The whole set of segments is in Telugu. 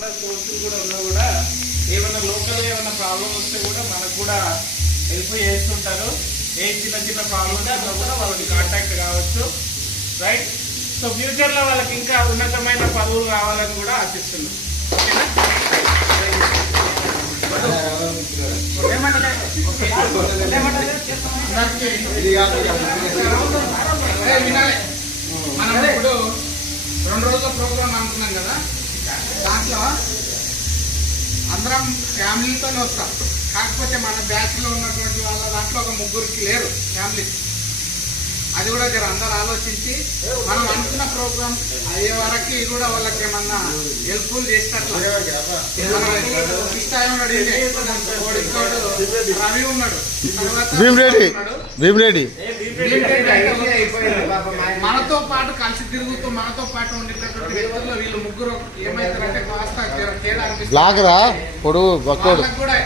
కూడా కోర్సులు కూడా ఉన్నా కూడా ఏమైనా లోకల్గా ఏమైనా ప్రాబ్లం వస్తే కూడా మనకు కూడా హెల్ప్ చేస్తుంటారు. ఏ చిన్న చిన్న ప్రాబ్లమ్స్ ఉన్నా కూడా వాళ్ళకి కాంటాక్ట్ కావచ్చు. రైట్. సో ఫ్యూచర్లో వాళ్ళకి ఇంకా ఉన్నతమైన పదవులు కావాలని కూడా ఆశిస్తున్నాం. మనం ఇప్పుడు 2 రోజుల ప్రోగ్రామ్ అనుకున్నాం కదా, దాంట్లో అందరం ఫ్యామిలీతోనే వస్తాం. కాకపోతే మన బ్యాచ్లో ఉన్నటువంటి వాళ్ళ దాంట్లో ఒక 3 లేరు ఫ్యామిలీ. అది కూడా జర అందరు ఆలోచించి మనం అనుకున్న ప్రోగ్రామ్ అయ్యే వరకు కూడా వాళ్ళకి ఏమన్నా హెల్ప్ఫుల్ చేసినట్లు. రవి ఉన్నాడు, మనతో పాటు కలిసి తిరుగుతూ మనతో పాటు ఉండేటటువంటి వ్యక్తుల్లో వీళ్ళు 3 ఏమైతారంటే కాస్త తేడా కూడా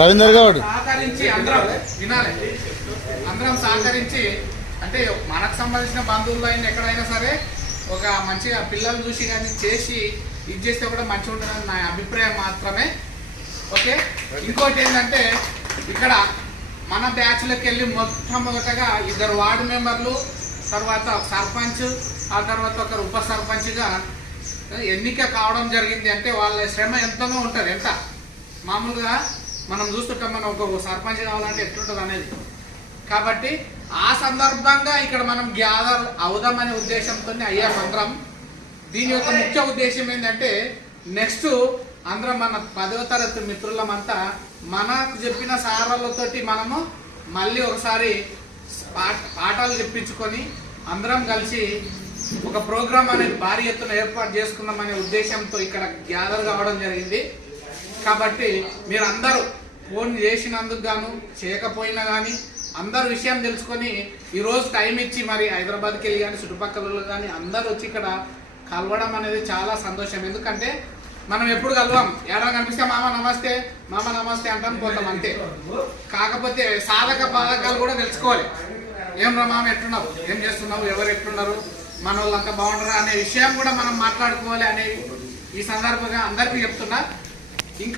రవీందర్ గౌడ్ సహకరించి అందరం వినాలి. అందరం సహకరించి అంటే మనకు సంబంధించిన బంధువులు అయినా ఎక్కడైనా సరే ఒక మంచిగా పిల్లలు చూసి కానీ చేసి ఇది చేస్తే కూడా మంచిగా ఉంటుందని నా అభిప్రాయం మాత్రమే. ఓకే. ఇంకోటి ఏంటంటే ఇక్కడ మన బ్యాచ్లోకి వెళ్ళి మొట్టమొదటగా 2 వార్డు మెంబర్లు, తర్వాత సర్పంచ్, ఆ తర్వాత ఒకరు ఉప సర్పంచ్గా ఎన్నిక కావడం జరిగింది. అంటే వాళ్ళ శ్రమ ఎంతనో ఉంటుంది. ఎంత మామూలుగా మనం చూస్తుంటాం, మనం ఒక సర్పంచ్ కావాలంటే ఎట్లుంటుంది అనేది. కాబట్టి ఆ సందర్భంగా ఇక్కడ మనం గ్యాదర్ అవుదామనే ఉద్దేశంతో అయ్యాం అందరం. దీని యొక్క ముఖ్య ఉద్దేశం ఏంటంటే నెక్స్ట్ అందరం మన 10వ తరగతి మిత్రులమంతా మనకు చెప్పిన సారాలతోటి మనము మళ్ళీ ఒకసారి పాఠాలు చెప్పించుకొని అందరం కలిసి ఒక ప్రోగ్రామ్ అనేది భారీ ఎత్తున ఏర్పాటు చేసుకుందామనే ఉద్దేశంతో ఇక్కడ గ్యాదర్ కావడం జరిగింది. కాబట్టి మీరందరూ ఫోన్ చేసినందుకు గాను చేయకపోయినా కానీ అందరు విషయం తెలుసుకొని ఈరోజు టైం ఇచ్చి మరి హైదరాబాద్కి వెళ్ళి కానీ చుట్టుపక్కల కానీ అందరూ వచ్చి ఇక్కడ కలవడం అనేది చాలా సంతోషం. ఎందుకంటే మనం ఎప్పుడు కలవం, ఎవరైనా కనిపిస్తే మామ నమస్తే మామ నమస్తే అంటాను పోతాం అంతే. కాకపోతే సాధక బాధకాలు కూడా తెలుసుకోవాలి. ఏం రా మామ ఎట్లున్నావు, ఏం చేస్తున్నావు, ఎవరు ఎట్లున్నారు, మన వాళ్ళంతా బాగుండరా అనే విషయం కూడా మనం మాట్లాడుకోవాలి అనే ఈ సందర్భంగా అందరికీ చెప్తున్నా.